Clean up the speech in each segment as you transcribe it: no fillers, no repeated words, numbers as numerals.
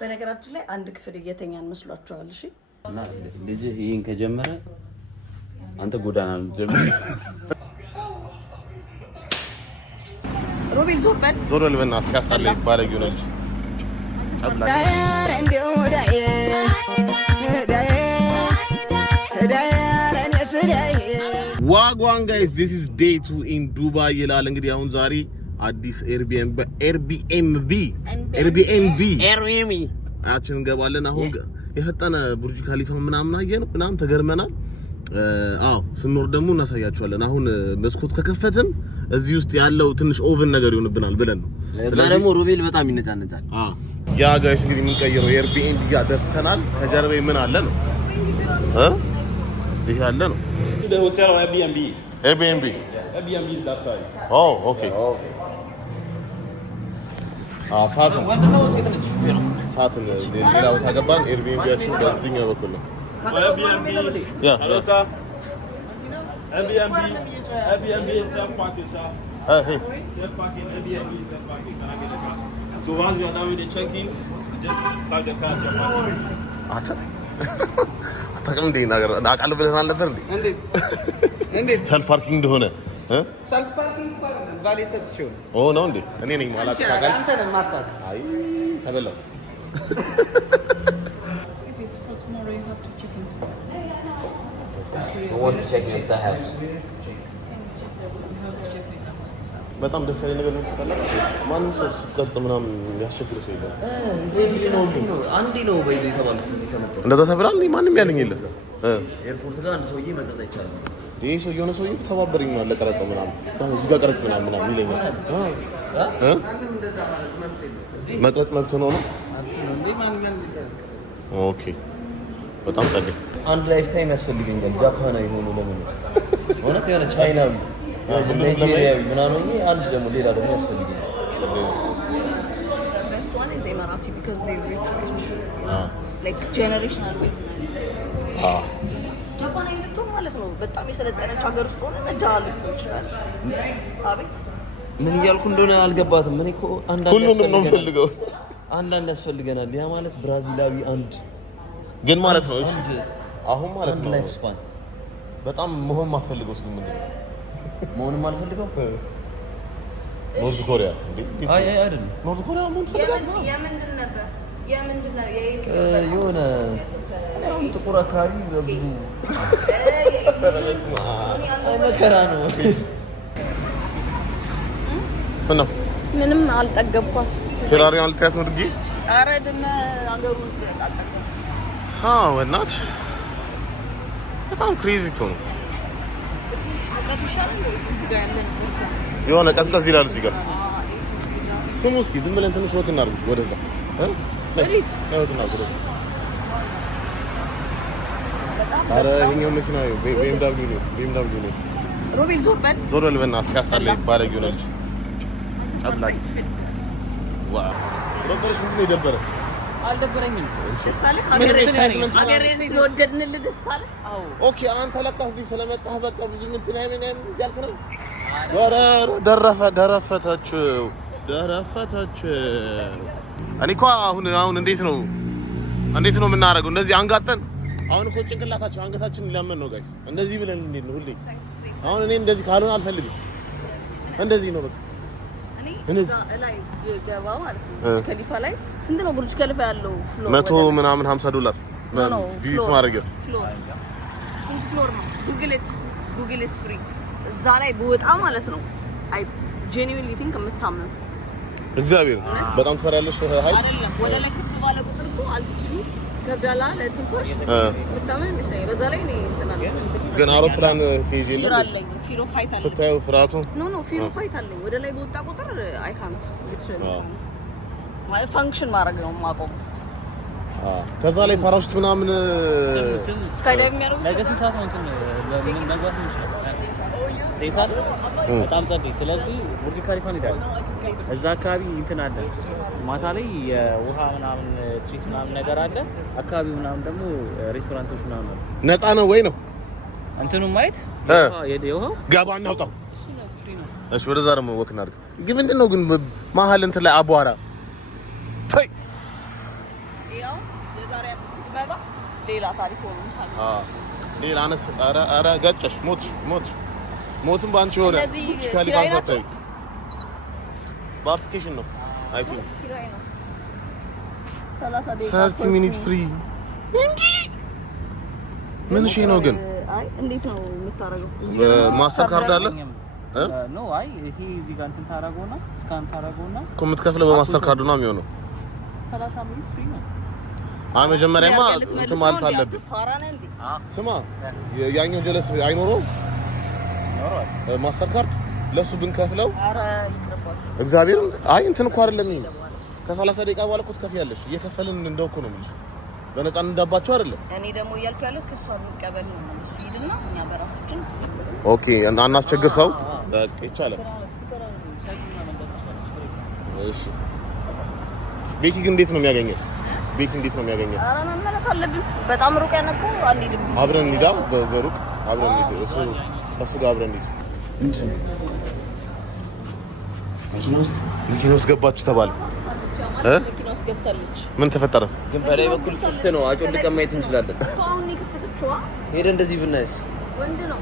በነገራችን ላይ አንድ ክፍል እየተኛን መስሏችኋል? እሺ እና ልጅ ይሄን ከጀመረ አንተ ጎዳና ነው ጀምር። ሮቤል ዞር በል በእናትህ ሲያስጠላ ባለጊው ነች። ዋጓን ጋይስ this is day 2 in Dubai ይላል። እንግዲህ አሁን ዛሬ አዲስ ኤርቢኤንቢ አችን እንገባለን። አሁን የፈጠነ ቡርጅ ካሊፋ ምናምን አየነው ምናምን ተገርመናል። አዎ ስንወርድ ደግሞ እናሳያችኋለን። አሁን መስኮት ከከፈትን እዚህ ውስጥ ያለው ትንሽ ኦቨን ነገር ይሆንብናል ብለን ነው። ለዛ ደግሞ ሮቤል በጣም ይነጫነጫል። ያ ጋይስ እንግዲህ የምንቀይረው ኤርቢኤንቢ ጋር ደርሰናል። ከጀርባዬ ምን አለ ነው ይሄ አለ ነው the hotel or Airbnb is that side. Oh, okay. ሳትን ሌላ ቦታ ገባን። ኤርቢኤንቢያችን በዚህኛው በኩል ነው። Hello sir. Airbnb is self parking sir. Hey. Self parking Airbnb is self parking. Can I get the car? So once you are done with the check-in, you just park the car at your parking. አታውቅም እንዴ ነገር አቃል ብለናል ነበር እንዴ ሰልፍ ፓርኪንግ እንደሆነ ሰልፍ ፓርኪንግ ቫሌት ሰጥቼው ነው እንዴ እኔ ነኝ ማለት ታውቃለህ አንተ ነህ ማጣት አይ ተበላው If it's for tomorrow you have to check in I want to check in the house. በጣም ደስ ያለ ነገር ነው ታውቃለህ ማንም ሰው ስትቀርጽ ምናምን ያስቸግር ሰው የለም አንዴ ነው በይዞ የተባሉት እዚህ ከመጣሁ እንደዛ ተብሏል ማንም ያለኝ የለም ኤርፖርት ጋር አንድ ሰውዬ መቀረጽ አይቻልም ይሄ ሰው የሆነ ሰውዬ ተባበረኝ ማለት ለቀረጻው ምናምን እዚህ ጋር ቀረጽ ምናምን ይለኛል መቅረጽ መብት ነው ኦኬ በጣም ጸዴ አንድ ላይፍ ታይም ያስፈልገኛል ጃፓናዊ ሆኖ ለምን እውነት የሆነ ቻይናዊ ናይጄሪያዊ ምናምን አንድ ደግሞ ሌላ ደግሞ ያስፈልገኛል best one is Emirati because they rich like generational ways ጃፓናዊ ልትሆን ማለት ነው በጣም የሰለጠነች ሀገር ውስጥ ሆነ ነዳል ልትሆን ይችላል አቤት ምን እያልኩ እንደሆነ አልገባትም እኔ እኮ ሁሉንም ነው የምፈልገው አንዳንድ ያስፈልገናል ያ ማለት ብራዚላዊ አንድ ግን ማለት ነው አሁን ማለት ነው ላይፍ ስፓን በጣም መሆን ማፈልገው ስለምን ነው መሆንም አልፈልገው ኖርዝ ኮሪያ እንዴ አይ አይደለም ኖርዝ ኮሪያ ምን ፈልጋለሁ የምንድን ነበር የሆነ አሁን ጥቁር አካባቢ በብዙ መከራ ነው ምንም አልጠገብኳት ፌራሪ አልታያት ነው ድጊ ኧረ ደም አገሩን አልጠገብኳት ወናት በጣም ክሬዚ እኮ ነው እዚህ ሙቀቱ ይሻላል ወይስ እዚህ ጋር ያለ ነው የሆነ ቀዝቀዝ ይላል እዚህ ጋር ስሙ እስኪ ዝም ብለን ትንሽ ወክ እናድርግ ወደዛ እሪት አረ ይሄኛው መኪና ነው BMW ነው ሮቤል ዞር በል በእናትህ ሲያስጠላ ባለጊው ነች አብላቂ ዋው ሮቤልሽ ምን ይደበረ አልደበረኝም ሀገሬን ስለወደድንልህ ደስ አለ ኦኬ አንተ ለካ እዚህ ስለመጣህ በቃ ብዙ ምን ያልክ ነው ደረፈታችሁ እኔ እኮ አሁን እንዴት ነው የምናደርገው እንደዚህ አንጋጠን አሁን እኮ ጭንቅላታችን አንገታችን ለምን ነው ጋይስ እንደዚህ ብለን እንዴት ነው ሁሌ አሁን እኔ እንደዚህ ካልሆነ አልፈልግም እንደዚህ ነው በቃ እኔ ላይ ገባ ማለት ነው ከሊፋ ላይ ስንት ነው ቡርጅ ከሊፋ ያለው ፍሎር 100 ምናምን $50 ቪዚት ማድረግ ስንት ፍሎር ነው ጉግል ኢዝ ፍሪ እዛ ላይ በወጣ ማለት ነው አይ ጄኒዩንሊ ቲንክ የምታመም እግዚአብሔር በጣም ትፈራለሽ ሃይት አይደለም ወደ ላይ ከፍ ባለ ቁጥር እኮ አልትችሉ ከብዳላ ለትንኮሽ የምታመም ይመስለኛል በዛ ላይ እኔ እንተናለ ግን አውሮፕላን ትይዝ የለም ፊሮ ፋይት አለ ስታዩ ፍራቱ ኖ ፊሮ ፋይት አለ ወደ ላይ በወጣ ቁጥር አይ ካንት ማለት ፋንክሽን ማድረግ ነው ማቆም ከዛ ላይ ፓራሹት ምናምን ስካይ ዳይቭ የሚያደርጉ ነገ ስንት ሰዓት ነው እንትን ለምን መግባት እንችላለን ዘይሳት በጣም ጸዴ ስለዚህ ቡርጅ ካሊፋን ሄዳለን እዛ አካባቢ እንትን አለ ማታ ላይ የውሃ ምናምን ትሪት ምናምን ነገር አለ አካባቢው ምናምን ደግሞ ሬስቶራንቶች ምናምን ነፃ ነው ወይ ነው እንትኑ ማየት የውሃው ገባ እናውጣው እሺ ወደዛ ደግሞ ወክ እናድርግ ግን ምንድነው ግን መሀል እንትን ላይ አቧራ ታይ ያው የዛሬ መጣ ሌላ ታሪክ ሆኖ ሌላ አነስ ኧረ ገጨሽ ሞትም ባንቺ ሆነ ካሊፋን ሰጠኝ በአፕሊኬሽን ነው አይ ቲንክ 30 ሚኒት ፍሪ እንጂ ምን እሺ ነው ግን አይ እንዴት ነው የምታረገው ማስተር ካርድ አለ ኖ አይ ይሄ እዚህ ጋር እንትን ታረጋውና ስካን ታረጋውና እኮ የምትከፍለው በማስተር ካርድ ነው የሚሆነው 30 ሚኒት ፍሪ ነው መጀመሪያማ እንትን ማለት አለብኝ ስማ ያኛው ጀለስ አይኖረው ማስተር ካርድ ለሱ ብንከፍለው ኧረ ይቅርባችሁ እግዚአብሔር አይ እንትን እኮ አይደለም ይሄ ከ30 ደቂቃ በኋላ እኮ ትከፍያለሽ እየከፈልን እንደው እኮ ነው የምልሽ በነፃ እንዳባቸው አይደለም እኔ ደግሞ እያልኩ ያለሁት ከሷ እንቀበል ነው ሲድና እኛ በራሳችን ኦኬ እናስቸግር ሰው በቃ ይቻላል እሺ ቤኪ ግን እንዴት ነው የሚያገኘው ኧረ መመለስ አለብን በጣም ሩቅ ያነቀው አንዴ አብረን እንሂዳ በሩቅ አብረን እንሂድ እሱ ጋር አብረን እንሂድ መኪና ውስጥ ገባችሁ ተባለ መኪና ውስጥ ገብታለች ምን ተፈጠረ ግን በላይ በኩል ክፍት ነው አጮልቀን ማየት እንችላለን አሁን የከፈተችዋ ሄደ እንደዚህ ብናይስ ወንድ ነው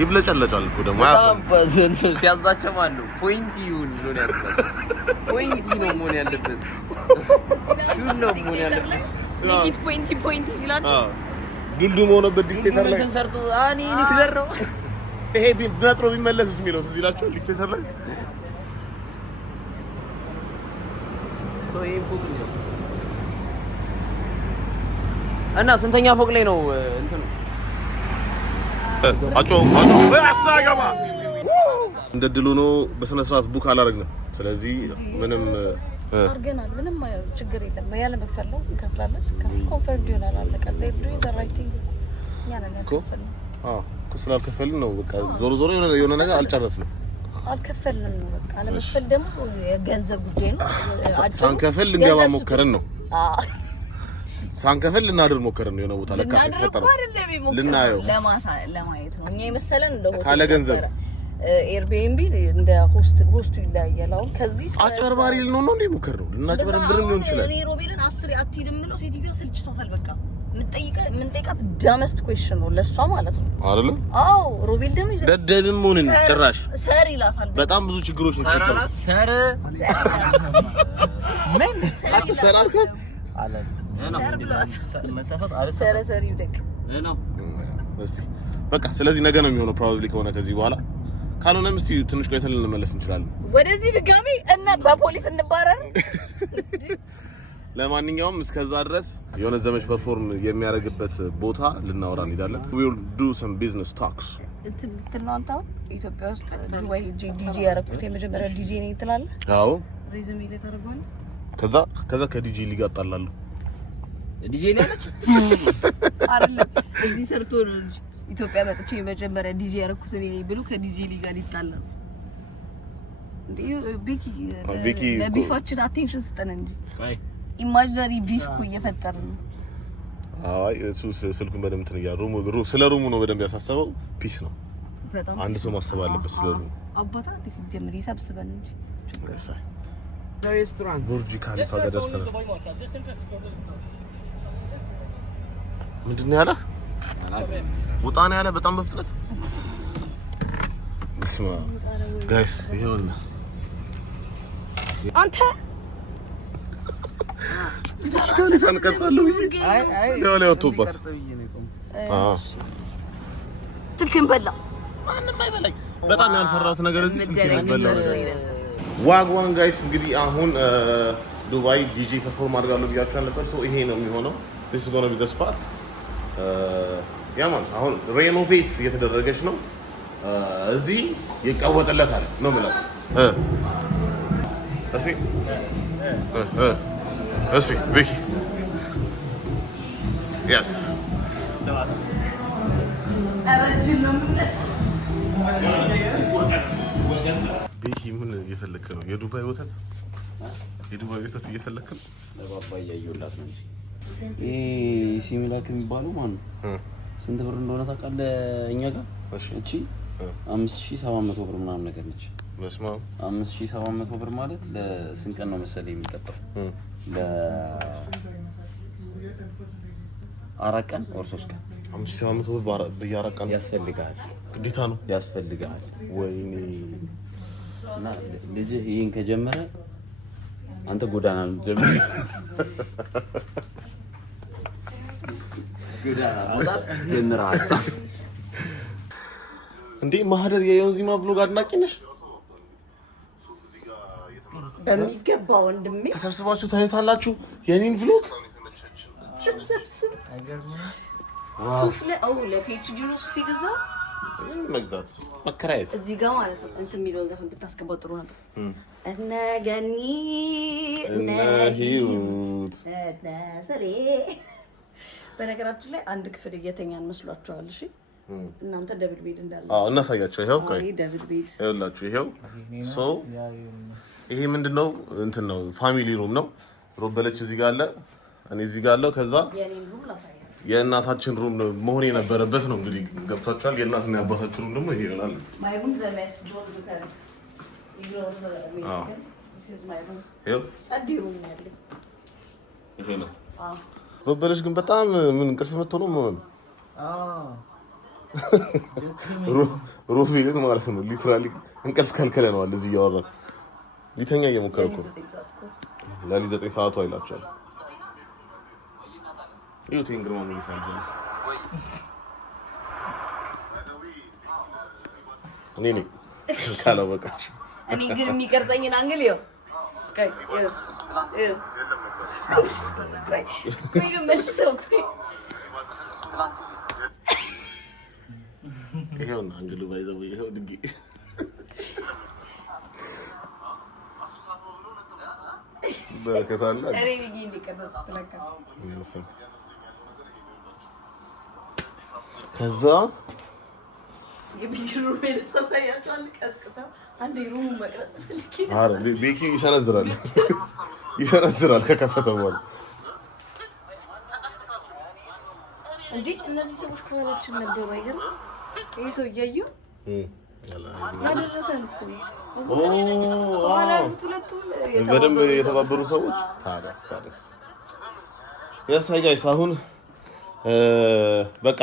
ይብለጨለጫል እኮ ደግሞ ሲያዛቸው ማለት ነው ፖይንት ይሁን ነው ያለው ፖይንት ነው መሆን ያለበት ሹን ነው መሆን ያለበት ኒኪት ፖይንት ሲላችሁ ዱልዱም ሆነበት ዲክቴተር ላይ ተንሰርቶ አኒ ኒክለር ነው ይሄ ነጥሮ ቢመለስስ የሚለው እዚህ ይላችሁ ዲክቴተር ላይ ሶይ ፎቅ ነው እና ስንተኛ ፎቅ ላይ ነው እንትኑ አጮ አሳጋማ እንደ ድሉ ነው በስነ ስርዓት ቡክ አላረግንም ስለዚህ ምንም አርገናል ምንም ችግር የለም ያለ መክፈል ነው እንከፍላለን ኮንፈርም ይሆናል አለቀ they doing the right thing ያለ ነገር ስላልከፈልን ነው በቃ ዞሮ የሆነ ነገር አልጨረስንም አልከፈልንም ነው በቃ አለመክፈል ደግሞ የገንዘብ ጉዳይ ነው ሳንከፍል ልንገባ ሞከረን ነው ሳንከፍል ልናድር ሞከረን ነው የሆነ ቦታ ለካ ተፈጠረ ልናየው ለማየት ነው እኛ የመሰለን እንደሆነ ካለ ገንዘብ ኤርቢኤንቢ እንደ ሆስቱ ይለያያል አሁን ከዚህ አጭበርባሪ ነው እንዴ ሞከር ነው ልናጭበረብር ነው ይችላል እኔ ሮቤልን 10 አትሄድም ነው ሴትዮዋ ስልችቷታል በቃ ምንጠይቃት ዳመስት ኩዌስችን ነው ለሷ ማለት ነው አይደል አዎ ሮቤል ደግሞ ደደብም ሆነን ጭራሽ ሰር ይላታል በጣም ብዙ ችግሮች ነው ተፈጠሩ ሰር ምን አትሰራ አልከት አለ ሰር ይደቅ ነው እስቲ በቃ ስለዚህ ነገ ነው የሚሆነው ፕሮባብሊ ከሆነ ከዚህ በኋላ ካልሆነም እስቲ ትንሽ ቆይተን ልንመለስ እንችላለን ወደዚህ ድጋሚ እና በፖሊስ እንባረር ለማንኛውም እስከዛ ድረስ የሆነ ዘመች ፐርፎርም የሚያደርግበት ቦታ ልናወራ እንሄዳለን we will do some business talks ትናንታው ኢትዮጵያ ውስጥ ዱባይ ዲጂ ያረኩት የመጀመሪያ ዲጂ ነኝ ትላለህ አዎ ሪዝም ይለ ተረጋግጧል ከዛ ከዲጂ ሊጋጣላሉ ዲጂ ላይ አለች አይደለም እዚህ ሰርቶ ነው እንጂ ኢትዮጵያ መጥቼ የመጀመሪያ ዲጂ ያረኩት እኔ ነኝ ብሎ ከዲጂ ሊጋ ሊጣላ ነው እንዴ ቢኪ ለቢፋችን አቴንሽን ስጠን እንጂ ኢማጂነሪ ቢፍ እኮ እየፈጠርን ነው አይ እሱ ስልኩን በደምብ እንትን ያለው ስለ ሩሙ ነው በደምብ ያሳሰበው ፒስ ነው በጣም አንድ ሰው ማሰብ አለበት ስለ ሩሙ አባታ እንዴት ጀምሪ ይሰብስበን እንጂ ችግር ሬስቶራንት ቡርጅ ካሊፋ ጋር ደርሰናል ምንድነው ያለ ወጣና ያለ በጣም በፍጥነት ስማ ጋይስ ይሄውና አንተ ካሊፋን ቀርጻለሁ አይ ለወለ ወጥቶባት ስልክን በላ ማንንም አይበላኝ በጣም ያልፈራሁት ነገር እዚህ ስልክን በላ ዋግዋን ጋይስ እንግዲህ አሁን ዱባይ ዲጂ ፐርፎርም አድርጋለሁ ብያችሁ ነበር ሶ ይሄ ነው የሚሆነው this is going to be the spot ያማን አሁን ሬኖቬት እየተደረገች ነው እዚህ ይቀወጥለታል ነው ማለት እሺ ቪኪ yes ቪኪ ምን እየፈለክ ነው የዱባይ ወተት እየፈለክ ነው ለባባ እያየሁላት ነው እንጂ ሲሚላክ የሚባለው ማን ነው ስንት ብር እንደሆነ ታውቃለህ እኛ ጋር እሺ 5700 ብር ምናምን ነገር ነች በስመ አብ 5700 ብር ማለት ለስንት ቀን ነው መሰለኝ የሚቀጣው? ለ4 ቀን ወር 3 ቀን 5700 ብር በየ4 ቀን ያስፈልጋል። ግዴታ ነው ያስፈልጋል። ወይኔ እና ልጅ ይሄን ከጀመረ አንተ ጎዳና ነው ጀምር ጎዳና ወጣት ጀምራል እንዴ ማህደር የዮንዚማ ብሎግ አድናቂ ነሽ? በሚገባ ወንድሜ ተሰብስባችሁ ታዩታላችሁ የኔን ብሎግ ተሰብስብ ሱፍ ለፒኤችዲ ነው ሱፍ ይገዛው መግዛት መከራየት እዚህ ጋር ማለት ነው እንትን የሚለውን ዘፈን ብታስገባው ጥሩ ነበር። እነ ገኒ እነ ሂሩት እነ ሰሌ በነገራችን ላይ አንድ ክፍል እየተኛን መስሏቸዋል። እሺ እናንተ ደብል ቤድ እንዳለ እናሳያቸው። ይሄው ቆይ ደብል ቤድ ይኸውላችሁ። ይሄው ሶ ይሄ ምንድነው እንትን ነው ፋሚሊ ሩም ነው። ሮበለች እዚህ ጋር አለ፣ እኔ እዚህ ጋር አለው። ከዛ የኔን ሩም ላሳያችሁ። የእናታችን ሩም መሆን የነበረበት ነው እንግዲህ ገብቷችኋል። የእናትና የአባታችን ሩም ደግሞ ይሄ ይሆናል። ማይ ሩም ዘመስ ጆል ዱከር ይግሮር ሜስከን ሲስ ማይ ሩም ይሄው ጸዲ ሩም ያለው ይሄ ነው። ሮበለች ግን በጣም ምን እንቅልፍ መጥቶ ነው ምን ሩፊ ግን ማለት ነው ሊትራሊ እንቅልፍ ከልከለ ነው እንደዚህ እያወራ ሊተኛ እየሞከረ እኮ ለሊት 9 ሰዓቱ አይላችኋል። ይሁት እንግርማ ነው ይሳንጀስ እኔ ካለው በቃች። እኔ ግን የሚቀርጸኝን አንግል ይኸው ቆይ መልሰው ቆይ ይሄውና አንግሉ ባይዘው ይሄው ድጊ በከታላ አሬ ድጊ እንዲቀርጸው ለካ ከዛ የቢሮ ቤት ተሳያቸዋል። ቀስቀሳ አንዴ ሩም መቅረጽ ፈልኪ አረ ቤኪ ይሰነዝራል ከከፈተ በኋላ እንዴ እነዚህ ሰዎች ከኋላችን ነበሩ አይገርም? ይሄ ሰው እያየው ያደረሰን እኮ ከኋላ ያሉት ሁለቱም በደንብ የተባበሩ ሰዎች ታዲያስ ያሳይ ጋይስ አሁን በቃ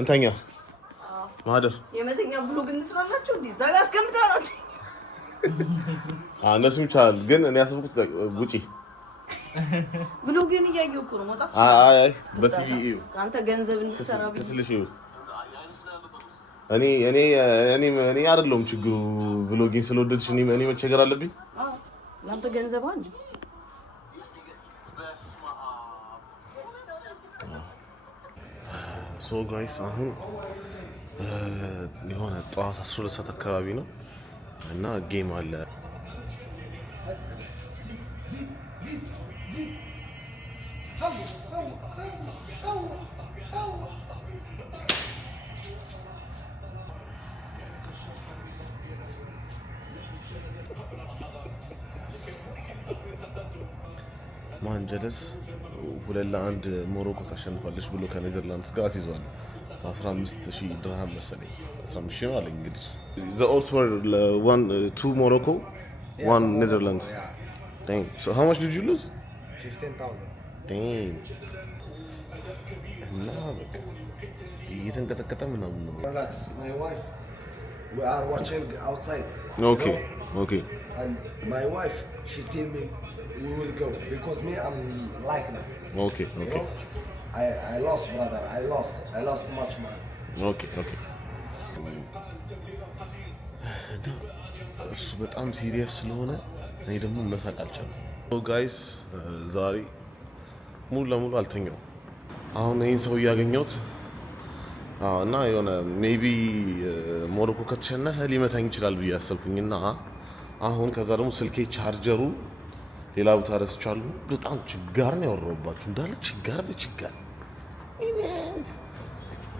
እንተኛ ማህደር የመተኛ ብሎግ እንስራላችሁ እንዴ እዛ ጋር አስቀምጣናል። እነሱም ይቻላል ግን እኔ ያሰብኩት ውጪ ብሎግን እያየሁ እኮ ነው መውጣት። አይ በቲቪ አንተ ገንዘብ እንድትሰራ ብትልሽ እኔ አይደለሁም ችግሩ። ብሎጊን ስለወደድሽ እኔ መቸገር አለብኝ? አዎ አንተ ገንዘብ አንድ ሶ ጋይስ አሁን የሆነ ጠዋት 12 ሰዓት አካባቢ ነው እና ጌም አለ። ማንጀለስ 2-1 ሞሮኮ ታሸንፋለች ብሎ ከኔዘርላንድስ ጋር አስይዟል። 15000 ድርሃም መሰለኝ 15000 ነው አለኝ። እንግዲህ the odds were 2 Morocco 1 Netherlands. Dang. So how much did you lose? 15,000. Dang. እና በቃ እየተንቀጠቀጠ ምናምን ነው። Relax. My wife, we are watching outside. Okay. So, Okay. and my wife, she tell me we will go because me, I'm like that. Okay. You Okay. know? I lost, brother. I lost much money. Okay. Okay. እሱ በጣም ሲሪየስ ስለሆነ እኔ ደግሞ መሳቅ አልቻልኩም። ሶ ጋይስ ዛሬ ሙሉ ለሙሉ አልተኛውም። አሁን ይሄን ሰው እያገኘሁት እና የሆነ ሜቢ ሞሮኮ ከተሸነፈ ሊመታኝ ይችላል ብዬ አሰብኩኝና አሁን ከዛ ደግሞ ስልኬ ቻርጀሩ ሌላ ቦታ ረስቻለሁ። በጣም ችጋር ነው ያወራሁባችሁ እንዳለ ችጋር በችጋር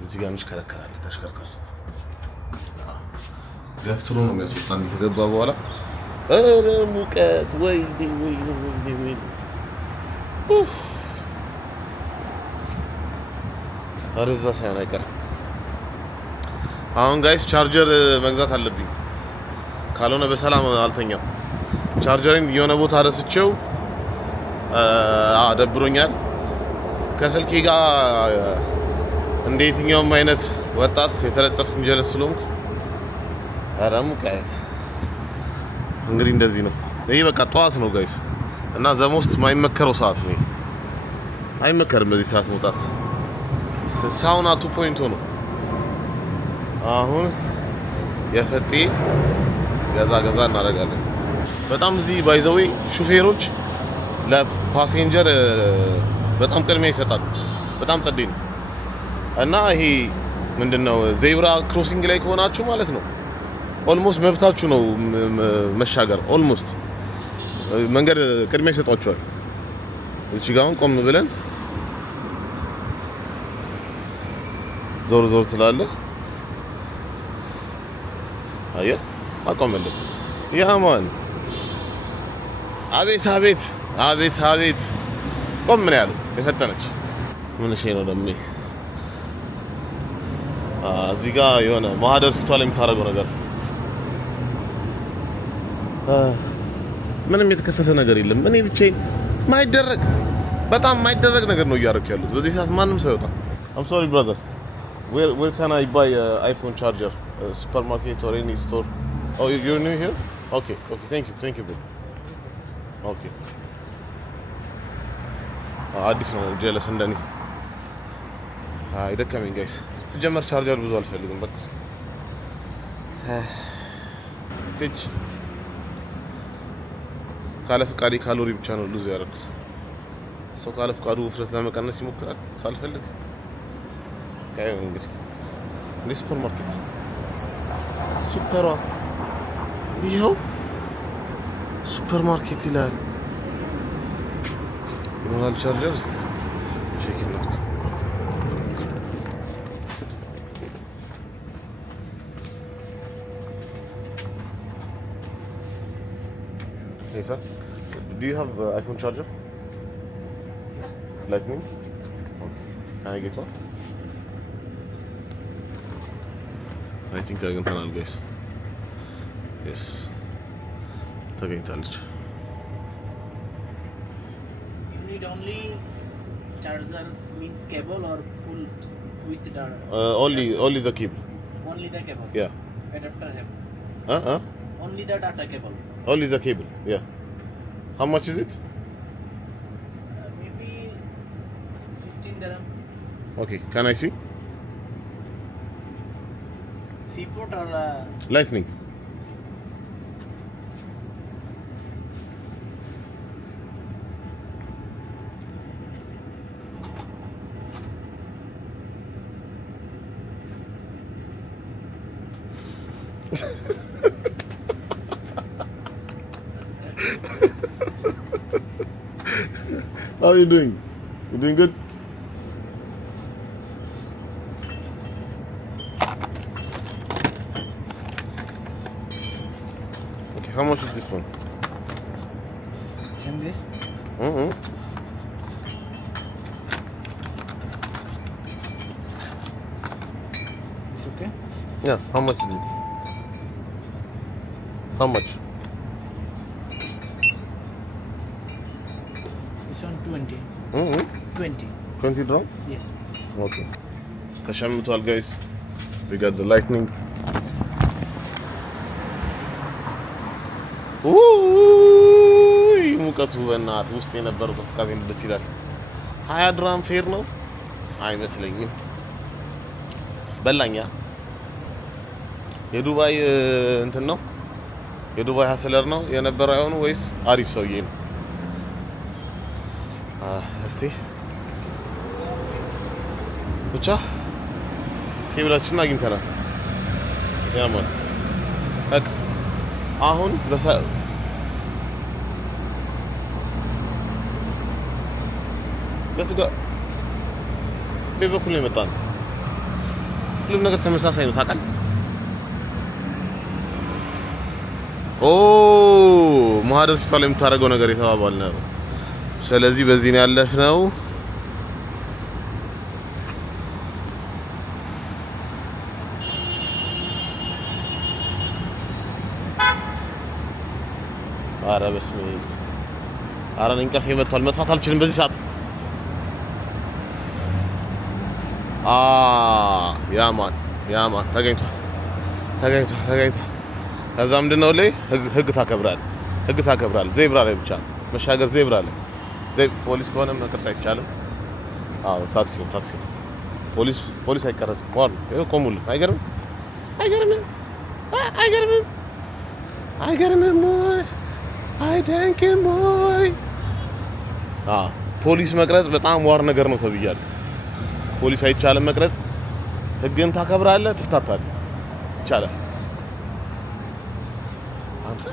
እዚህ ጋር እንሽከረከራለን። ተሽከርካሪ ገፍትሮ ነው የሚያስወጣን ከገባ በኋላ። ኧረ ሙቀት ወይ አረዛ ሳይሆን አይቀርም። አሁን ጋይስ ቻርጀር መግዛት አለብኝ። ካልሆነ በሰላም አልተኛም። ቻርጀሪን የሆነ ቦታ ረስቼው ደብሮኛል። ከስልኬ ጋር እንደ የትኛውም አይነት ወጣት የተለጠፍኩ ጀለስ ስለሆንኩ አራሙ ቃየት እንግዲህ እንደዚህ ነው። ይሄ በቃ ጠዋት ነው ጋይስ እና ዘሞስት ማይመከረው ሰዓት ነው። አይመከርም በዚህ ሰዓት መውጣት። ሳውና 2.0 ነው። አሁን የፈጤ ገዛ እናደርጋለን። በጣም እዚህ ባይ ዘ ዌይ ሹፌሮች ለፓሴንጀር በጣም ቅድሚያ ይሰጣሉ። በጣም ጸዴ ነው እና ይሄ ምንድነው ዜብራ ክሮሲንግ ላይ ከሆናችሁ ማለት ነው ኦልሞስት መብታችሁ ነው መሻገር። ኦልሞስት መንገድ ቅድሚያ ይሰጧችኋል። እዚህ ጋር ቆም ብለን ዞር ትላለህ። አየህ አቆመልህ። ያማን አቤት ቆም ምን ያለው የፈጠነች ምን እሺ ነው ደሜ እዚህ ጋር የሆነ ማህደር ፊቷ ላይ የምታደርገው ነገር ምንም የተከፈተ ነገር የለም። እኔ ብቻዬን በጣም ማይደረግ ነገር ነው እያደረኩ ያሉት በዚህ ሰዓት። ማንም ሰው ይወጣ። I'm sorry brother. Where can I buy iPhone charger? Supermarket or any store? Oh, you're new here? Okay. Thank you bro. Okay. አዲስ ነው ጀለስ እንደኔ አይደከመኝ ጋይስ። ሲጀመር ቻርጀር ብዙ አልፈልግም። በቃ ትች ካለ ፍቃዴ ካሎሪ ብቻ ነው ሉዝ ያደረኩት። ሰው ካለ ፍቃዱ ውፍረት ለመቀነስ ይሞክራል ሳልፈልግ። ካየው እንግዲህ ሱፐር ማርኬት ሱፐሯ ይኸው ሱፐር ማርኬት ይላል። ይኖራል ቻርጀር እስቲ ቼክ እናድርግ። Hey sir, do you have iPhone charger? Lightning? Okay. Can I get one? I think I can turn guys. Yes. ተገኝታለች። You need only charger means cable or full with the only the cable. Only the cable. Yeah. Adapter have. Only the data cable. Only the cable. Yeah. How much is it? Maybe 15 dirham. Okay. Can I see? C-port or Lightning. How are you doing? You doing good? Okay, how much is this one? same this? It's okay? Yeah, how much is it? How much? This one 20. 20. 20 dirham? Yeah. Okay. ተሸምቷል guys. We got the lightning. ሙቀቱ በእናት ውስጥ የነበረው ቅዝቃዜ ደስ ይላል። 20 ድራም ፌር ነው አይመስለኝም። በላኛ የዱባይ እንትን ነው የዱባይ ሀስለር ነው የነበረው አይሆኑ ወይስ አሪፍ ሰውዬ ነው? እስቲ ብቻ ኬብላችንን አግኝተናል። ያማን በቃ አሁን ለስጋ በበኩል ነው የመጣነው። ሁሉም ነገር ተመሳሳይ ነው ታውቃለህ። ማህደር ፊቷ ላይ የምታደርገው ነገር የተባባል ነው። ስለዚህ በዚህ ነው ያለፍነው። ቤት ኧረ እኔ እንቅልፌ መጥቷል መጥፋት አልችልም በዚህ ሰዓት ያማን ተገኝቷል ከዛ ምንድነው ላይ ህግ ታከብራለህ ዜብራ ላይ ብቻ መሻገር ዜብራ ላይ ፖሊስ ከሆነ መቅረጽ አይቻልም አዎ ታክሲ ፖሊስ አይቀረጽም ቆል ቆሙልህ አይገርምም ወይ አይደንክም ወይ ፖሊስ መቅረጽ በጣም ዋር ነገር ነው ተብያለሁ ፖሊስ አይቻልም መቅረጽ ህግን ታከብራለህ ትፍታታለህ ይቻላል አንተ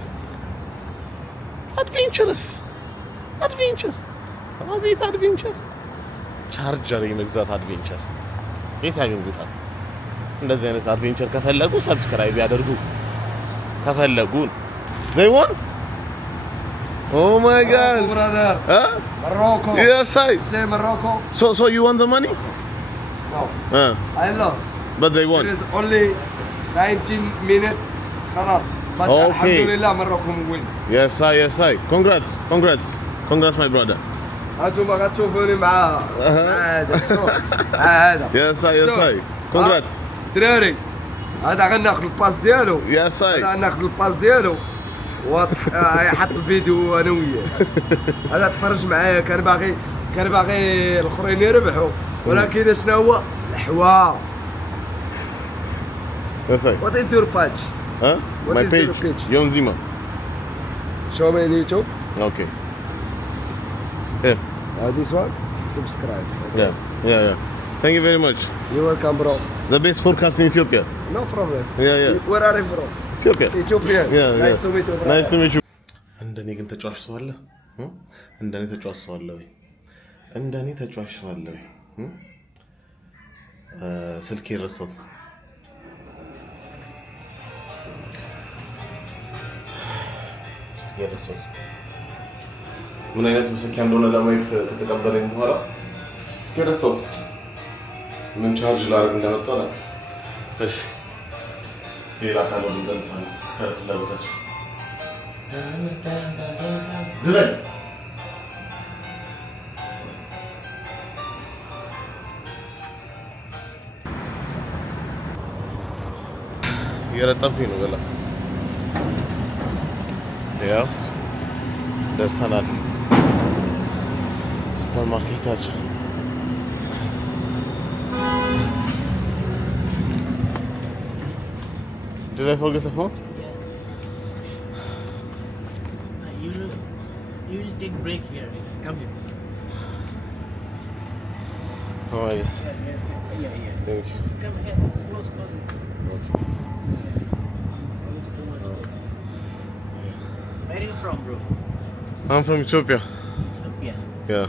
አድቬንቸር ቻርጀር የመግዛት አድቬንቸር ቤት ያገኙታል እንደዚህ አይነት አድቬንቸር ከፈለጉ ሰብስክራይብ ያደርጉ ከፈለጉ they won oh my god brother Morocco yes I say Morocco so you want the money no I lost but they won there is only 19 minutes خلاص but okay. alhamdulillah Morocco win yes I congrats my brother انتم غتشوفوني مع هذا السوق هذا yes I congrats دراري هذا غناخذ الباس ديالو yes I هذا غناخذ الباس ديالو ويحط الفيديو انا وياه هذا تفرج معايا كان باغي الاخرين يربحوا ولكن شنو هو الحوار yes I what is your page what my is page your page Yonzima show me on YouTube okay here this one subscribe okay. yeah thank you very much you're welcome bro the best podcast in Ethiopia no problem yeah where are you from Ethiopia yeah nice to meet you bro nice to meet you እንደኔ ግን ተጫዋችቷል እንደኔ ተጫዋችቷል ስልኬ ረሳሁት ምን አይነት መሰኪያ እንደሆነ ለማየት ከተቀበለኝ በኋላ እስኪ ረሳሁት ምን ቻርጅ ላደርግ እንደመጣ ነው እሺ ሌላ ካለው እንቀንሳለን ከፍለውታች ዝም እየረጠብኩኝ ነው በላ ያው ደርሰናል ሱፐርማርኬታችን Did I forget the phone? You will take break here. Come here. Oh yeah. Yeah. Thank you. Come here. Close. Okay. Where are you from, bro? I'm from Ethiopia. Yeah.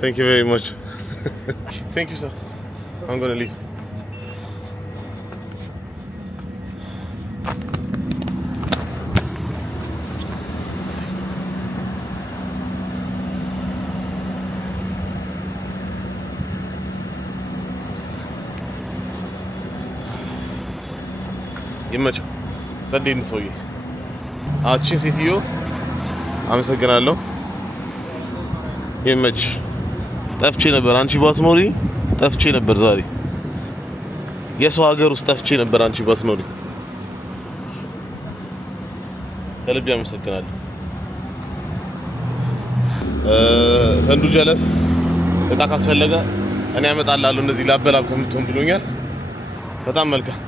Thank you very much. Thank you, sir. I'm gonna leave. ይመቸው ጸዴን ሰውዬ አቺን ሴትዮ አመሰግናለሁ ይመች ጠፍቼ ነበር አንቺ ባትኖሪ ጠፍቼ ነበር ዛሬ የሰው ሀገር ውስጥ ጠፍቼ ነበር አንቺ ባትኖሪ ከልብ አመሰግናለሁ ፈንዱ ጀለስ እጣ ካስፈለገ እኔ አመጣልሃለሁ እንደዚህ ላበላብ ከምትሆን ብሎኛል በጣም መልካም